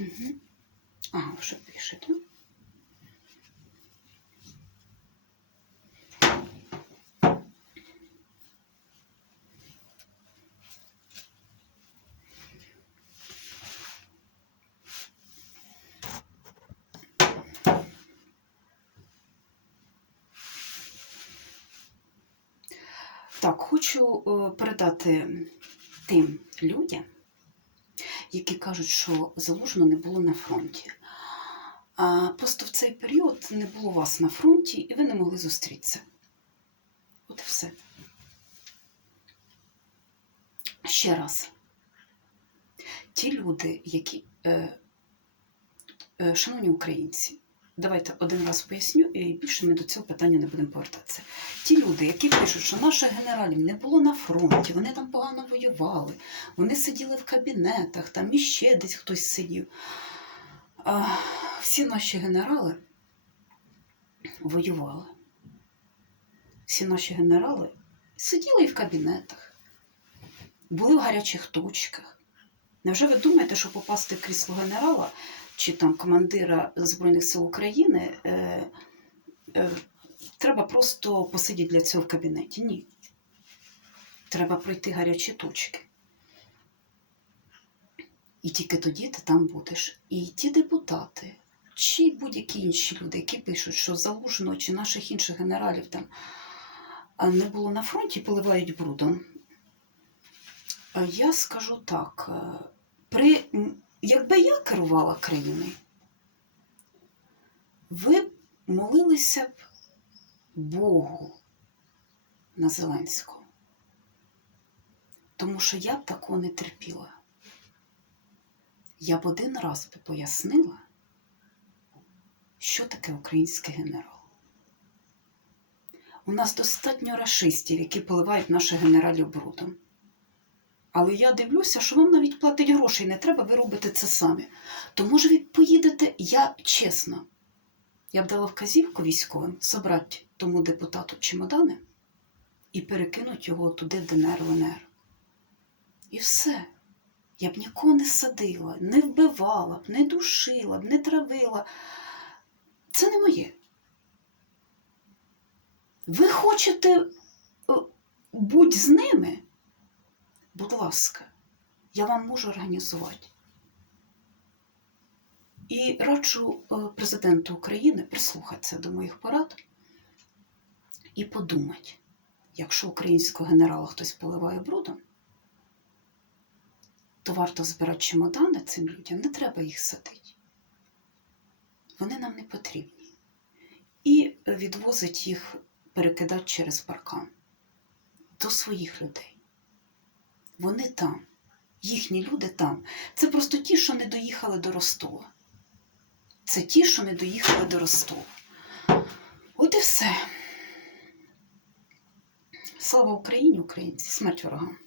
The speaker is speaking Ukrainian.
Угу. Ага, що пишете? Так, хочу е, передати тим людям, які кажуть, що залужено не було на фронті. А просто в цей період не було вас на фронті, і ви не могли зустрітися. От і все. Ще раз. Ті люди, які, е, е, шановні українці, давайте один раз поясню, і більше ми до цього питання не будемо повертатися. Ті люди, які пишуть, що наших генералів не було на фронті, вони там погано воювали, вони сиділи в кабінетах, там іще десь хтось сидів. А, всі наші генерали воювали. Всі наші генерали сиділи і в кабінетах, були в гарячих точках. Невже ви думаєте, що попасти в крісло генерала чи там командира Збройних сил України е, е, треба просто посидіти для цього в кабінеті? Ні. Треба пройти гарячі точки. І тільки тоді ти там будеш. І ті депутати, чи будь-які інші люди, які пишуть, що залужного чи наших інших генералів там не було на фронті, поливають брудом. Е, Я скажу так: е, при, якби я керувала країною, ви б молилися б Богу на Зеленського. Тому що я б такого не терпіла. Я б один раз би пояснила, що таке український генерал. У нас достатньо рашистів, які поливають наших генералів брудом. Але я дивлюся, що вам навіть платить грошей не треба, ви робите це самі. То може ви поїдете, я чесно. Я б дала вказівку військовим забрати тому депутату чемодани і перекинути його туди в ДНР ЛНР. І все. Я б нікого не садила, не вбивала б, не душила б, не травила. Це не моє. Ви хочете е, бути з ними? Будь ласка, я вам можу організувати. І раджу е, президенту України прислухатися до моїх порад і подумати, якщо українського генерала хтось поливає брудом, то варто збирати чемодани цим людям, не треба їх садити. Вони нам не потрібні. І відвозить їх, перекидати через паркан до своїх людей. Вони там, їхні люди там. Це просто ті, що не доїхали до Ростова. Це ті, що не доїхали до Ростова. От і все. Слава Україні, українці, смерть ворогам.